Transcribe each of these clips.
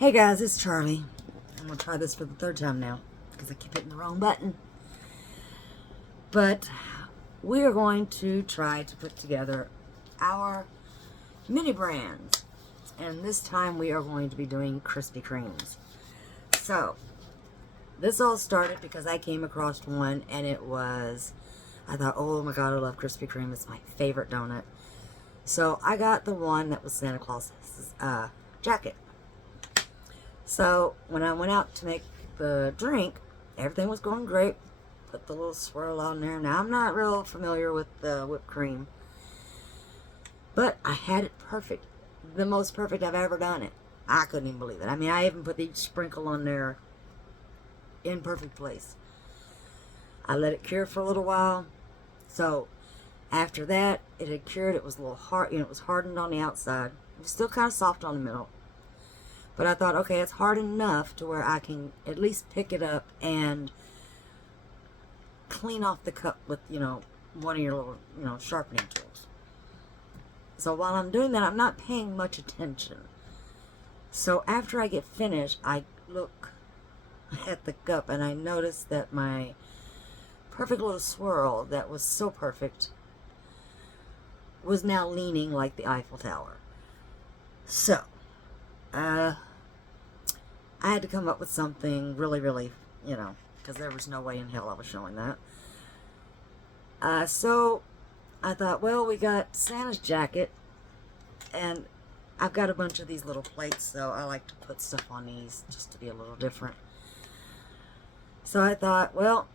Hey guys, it's Charlie. I'm going to try this for the third time now because I keep hitting the wrong button. But we are going to try to put together our mini brands. And this time we are going to be doing Krispy Kremes. So, this all started because I came across one and it was, I thought, oh my god, I love Krispy Kreme. It's my favorite donut. So I got the one that was Santa Claus's jacket. So when I went out to make the drink, everything was going great. Put the little swirl on there. Now I'm not real familiar with the whipped cream, but I had it perfect. The most perfect I've ever done it. I couldn't even believe it. I mean, I even put each sprinkle on there in perfect place. I let it cure for a little while. So after that, it had cured. It was a little hard, it was hardened on the outside. It was still kind of soft on the middle. But I thought, okay, it's hard enough to where I can at least pick it up and clean off the cup with, one of your little, sharpening tools. So while I'm doing that, I'm not paying much attention. So after I get finished, I look at the cup and I notice that my perfect little swirl that was so perfect was now leaning like the Eiffel Tower. So, I had to come up with something really, because there was no way in hell I was showing that. So I thought, well, we got Santa's jacket, and I've got a bunch of these little plates, so I like to put stuff on these just to be a little different. So I thought, well,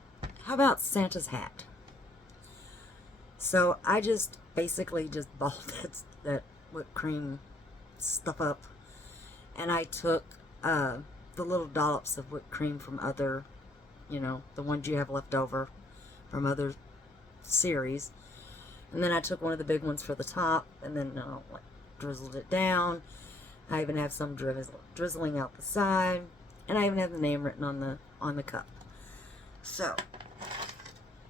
how about Santa's hat? So I just basically just balled that whipped cream stuff up, and I took the little dollops of whipped cream from other, the ones you have left over from other series, and then I took one of the big ones for the top, and then drizzled it down. I even have some drizzling out the side, and I even have the name written on the cup. So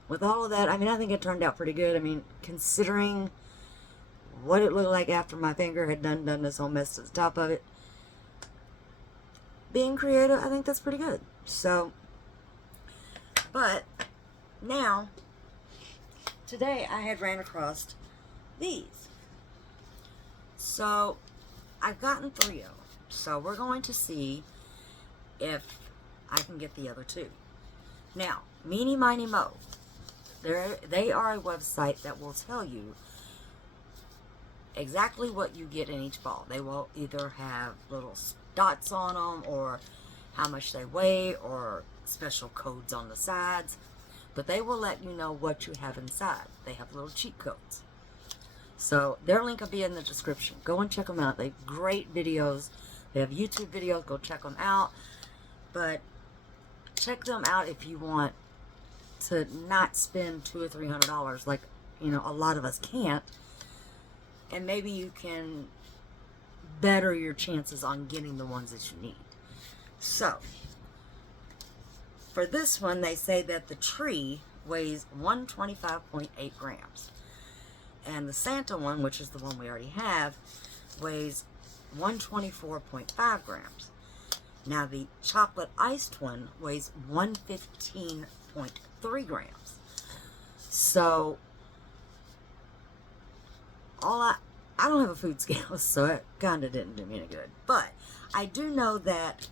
with all of that, I mean, I think it turned out pretty good. I mean, considering what it looked like after my finger had done this whole mess to the top of it. Being creative, I think that's pretty good. So, but now, today I had ran across these. So, I've gotten 3 of them. So, we're going to see if I can get the other 2. Now, meenyminimo. They are a website that will tell you exactly what you get in each ball. They will either have little dots on them, or how much they weigh, or special codes on the sides, but they will let you know what you have inside. They have little cheat codes. So their link will be in the description. Go and check them out. They have great videos. They have YouTube videos. Go check them out. But check them out if you want to not spend $200 or $300 like a lot of us can't, and maybe you can better your chances on getting the ones that you need. So for this one, they say that the tree weighs 125.8 grams, and the Santa one, which is the one we already have, weighs 124.5 grams. Now the chocolate iced one weighs 115.3 grams. So I don't have a food scale, so it kind of didn't do me any good. But I do know that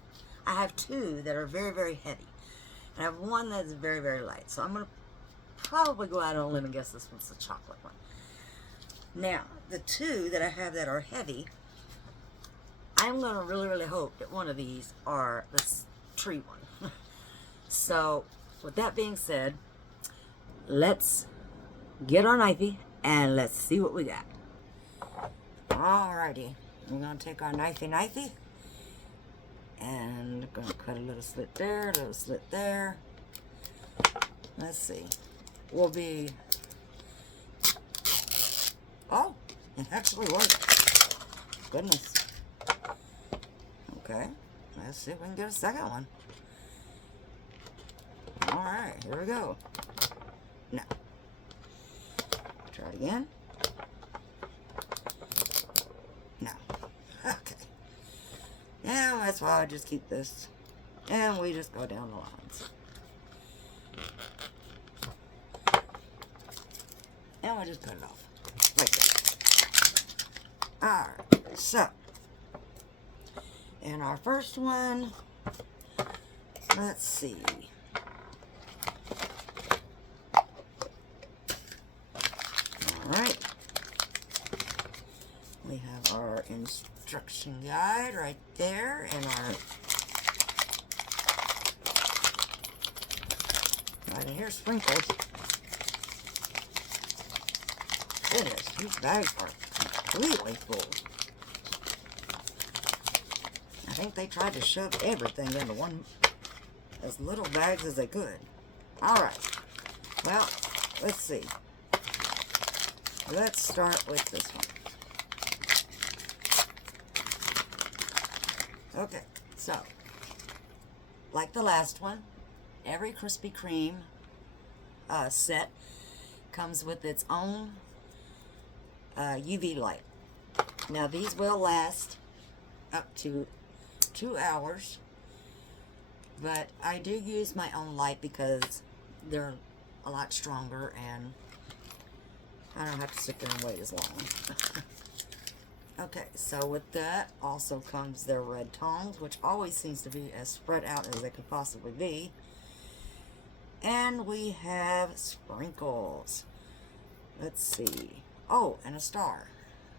I have 2 that are very, very heavy, and I have one that's very, very light. So I'm going to probably go out on a limb and guess this one's the chocolate one. Now, the 2 that I have that are heavy, I'm going to really, really hope that one of these are the tree one. So, with that being said, let's get our knifey and let's see what we got. Alrighty, we're going to take our knifey, and going to cut a little slit there, a little slit there. Let's see. We'll be... Oh, it actually worked. Goodness. Okay, let's see if we can get a second one. Alright, here we go. Now, try it again. No. Okay. Now that's why I just keep this. And we just go down the lines. And we'll just put it off. Like that. Alright, so. And our first one, let's see. Alright. We have our instruction guide right there, and our right in here sprinkles. Goodness, these bags are completely full. I think they tried to shove everything into one, as little bags as they could. Alright. Well, let's see. Let's start with this one. Okay, so, like the last one, every Krispy Kreme set comes with its own UV light. Now, these will last up to 2 hours, but I do use my own light because they're a lot stronger and I don't have to sit there and wait as long. Okay, so with that also comes their red tongs, which always seems to be as spread out as they could possibly be. And we have sprinkles. Let's see. Oh, and a star.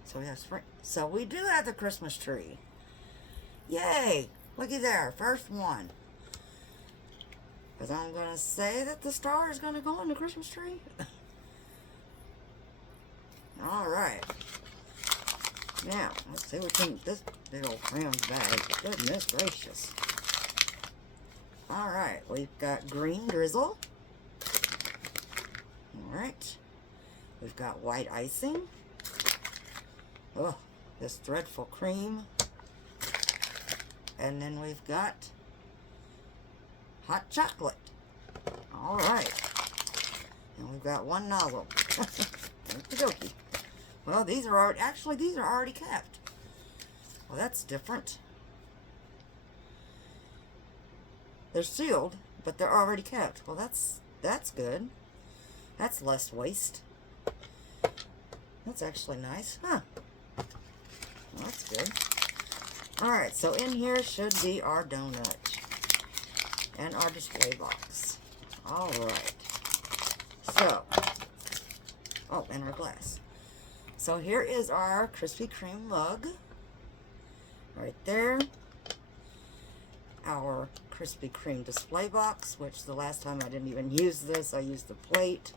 So we have so we do have the Christmas tree. Yay! Looky there, first one. Because I'm going to say that the star is going to go on the Christmas tree. Alright. Now, let's see what's in this big old Crayons bag. Goodness gracious. Alright, we've got green drizzle. Alright. We've got white icing. Oh, this dreadful cream. And then we've got hot chocolate. Alright. And we've got one nozzle. Okey-dokey. Well, these are already, actually, these are already capped. Well, that's different. They're sealed, but they're already capped. Well, that's good. That's less waste. That's actually nice. Huh. Well, that's good. Alright, so in here should be our donut. And our display box. Alright. So. Oh, and our glass. So here is our Krispy Kreme mug. Right there. Our Krispy Kreme display box, which the last time I didn't even use this. I used the plate.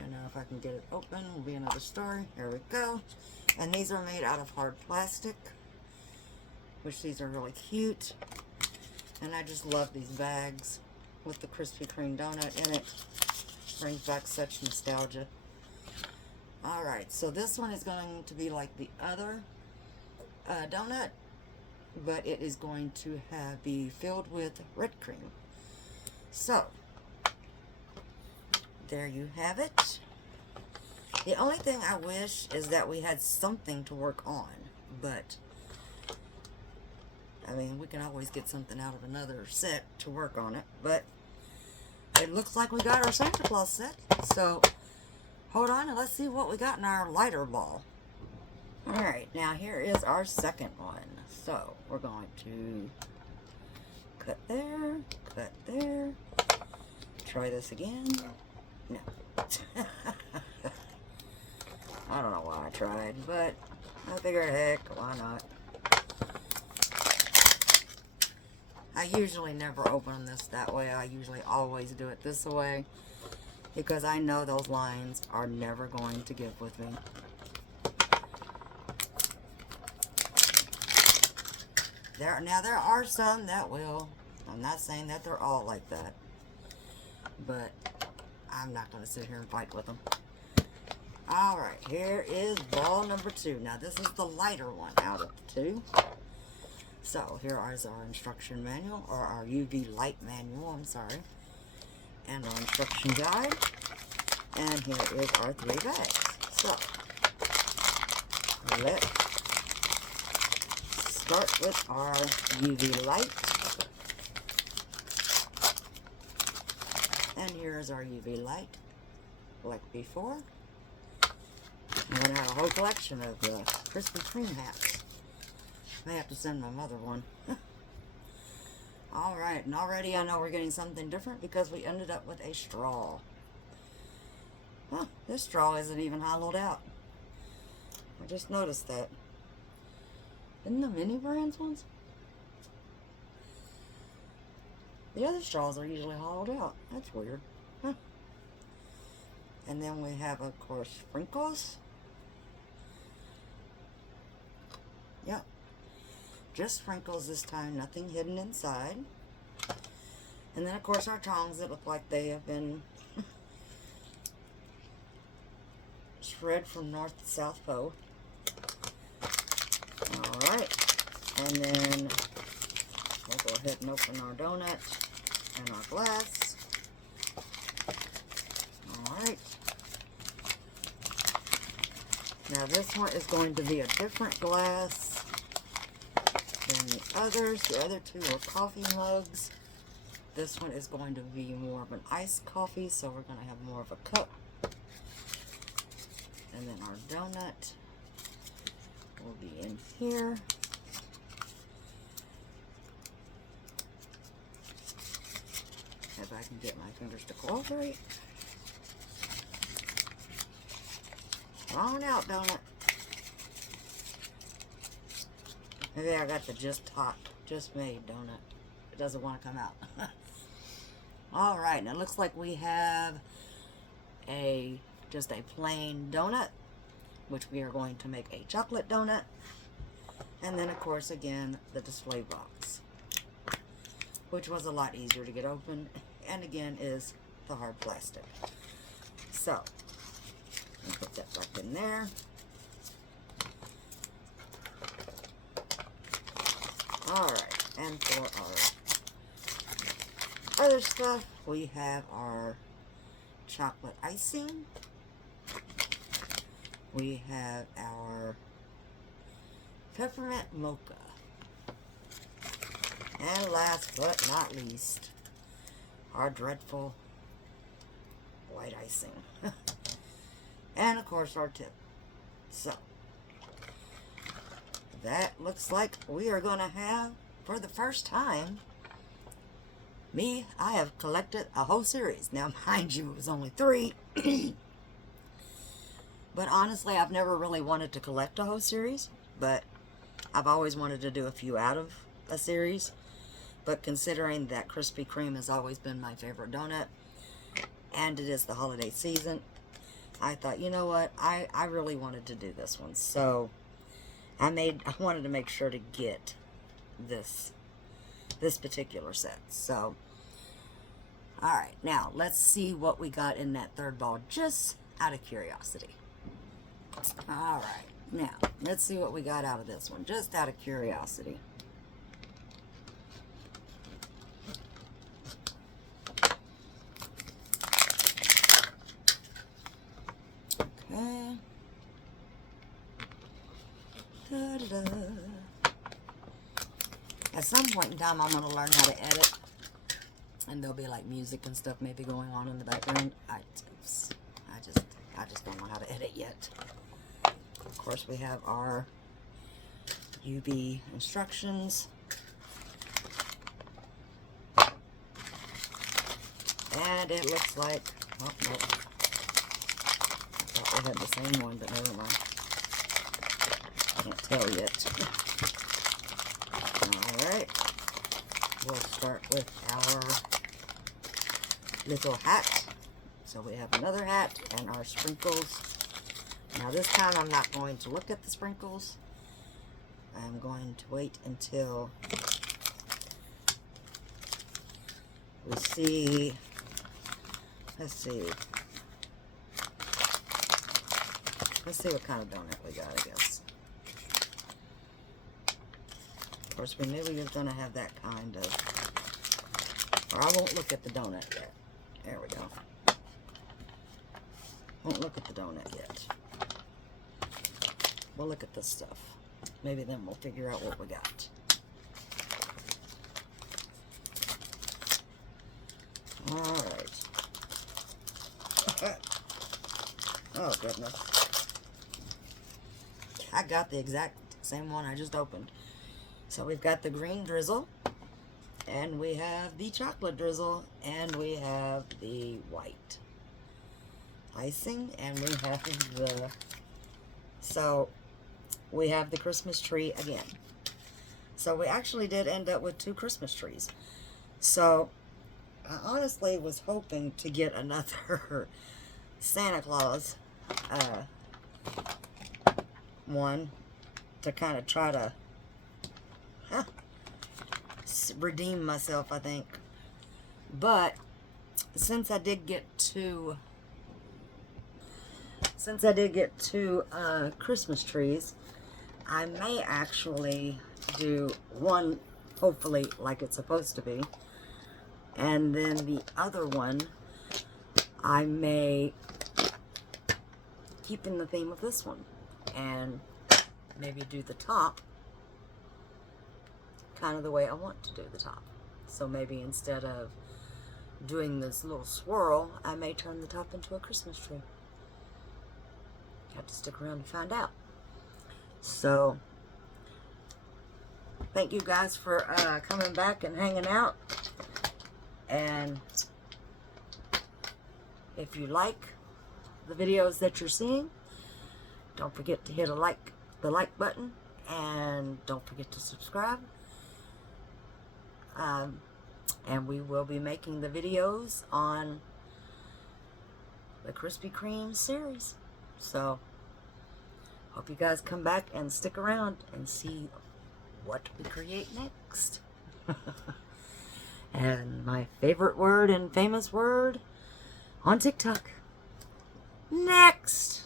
And now if I can get it open, will be another story. There we go. And these are made out of hard plastic, which these are really cute. And I just love these bags with the Krispy Kreme donut in it. Brings back such nostalgia. Alright, so this one is going to be like the other donut, but it is going to be filled with red cream. So, there you have it. The only thing I wish is that we had something to work on, but I mean, we can always get something out of another set to work on it, but it looks like we got our Santa Claus set. So, hold on and let's see what we got in our lighter ball. Alright, now here is our second one. So, we're going to cut there, try this again. No. I don't know why I tried, but I figured, heck, why not? I usually never open this that way. I usually always do it this way, because I know those lines are never going to give with me. Now there are some that will. I'm not saying that they're all like that, but I'm not going to sit here and fight with them. Alright, here is ball number 2. Now this is the lighter one out of the 2. So here is our instruction manual, or our UV light manual, I'm sorry. And our instruction guide. And here is our 3 bags. So, let's start with our UV light. And here is our UV light, like before. I'm going to have a whole collection of the Krispy Kreme hats. May have to send my mother one. Alright, and already I know we're getting something different because we ended up with a straw. Huh, this straw isn't even hollowed out. I just noticed that. Isn't the mini brands ones? The other straws are usually hollowed out. That's weird. Huh. And then we have, of course, sprinkles. Yep. Just sprinkles this time. Nothing hidden inside. And then, of course, our tongs that look like they have been spread from North to South Pole. Alright. And then we'll go ahead and open our donut and our glass. Alright. Now this one is going to be a different glass than the others. The other two are coffee mugs. This one is going to be more of an iced coffee, so we're going to have more of a cup. And then our donut will be in here. If I can get my fingers to cooperate. Come on out, donut. Maybe I got the just made donut. It doesn't want to come out. Alright, now it looks like we have just a plain donut, which we are going to make a chocolate donut. And then, of course, again, the display box, which was a lot easier to get open, and again is the hard plastic. So, I'll put that back in there. Alright, and for our other stuff, we have our chocolate icing. We have our peppermint mocha. And last but not least, our dreadful white icing. And of course our tip. So, that looks like we are going to have, for the first time, I have collected a whole series. Now, mind you, it was only 3. But honestly, I've never really wanted to collect a whole series. But I've always wanted to do a few out of a series. But considering that Krispy Kreme has always been my favorite donut, and it is the holiday season, I thought, you know what, I really wanted to do this one. So, I wanted to make sure to get this particular set. So, alright, now let's see what we got in that third ball, just out of curiosity. Alright, now let's see what we got out of this one, just out of curiosity. Okay. Da-da-da. At some point in time, I'm going to learn how to edit, and there'll be like music and stuff maybe going on in the background. I just don't know how to edit yet. Of course, we have our UV instructions, and it looks like, oh nope, I thought we had the same one, but never mind. Can't tell yet. Alright, we'll start with our little hat. So we have another hat and our sprinkles. Now this time I'm not going to look at the sprinkles. I'm going to wait until we see, let's see what kind of donut we got, I guess. Of course, we knew we was going to have that kind of, or I won't look at the donut yet. There we go. Won't look at the donut yet. We'll look at this stuff. maybe then we'll figure out what we got. Alright. Oh, goodness. I got the exact same one I just opened. So we've got the green drizzle, and we have the chocolate drizzle, and we have the white icing, and we have the... So we have the Christmas tree again. So we actually did end up with 2 Christmas trees. So I honestly was hoping to get another Santa Claus one to kind of try to redeem myself, I think. But since I did get 2 Christmas trees, I may actually do one, hopefully like it's supposed to be, and then the other one I may keep in the theme of this one and maybe do the top kind of the way I want to do the top. So maybe instead of doing this little swirl, I may turn the top into a Christmas tree. You have to stick around to find out. So thank you guys for coming back and hanging out. And if you like the videos that you're seeing, don't forget to hit the like button, and don't forget to subscribe. And we will be making the videos on the Krispy Kreme series. So hope you guys come back and stick around and see what we create next. And my favorite word and famous word on TikTok, next.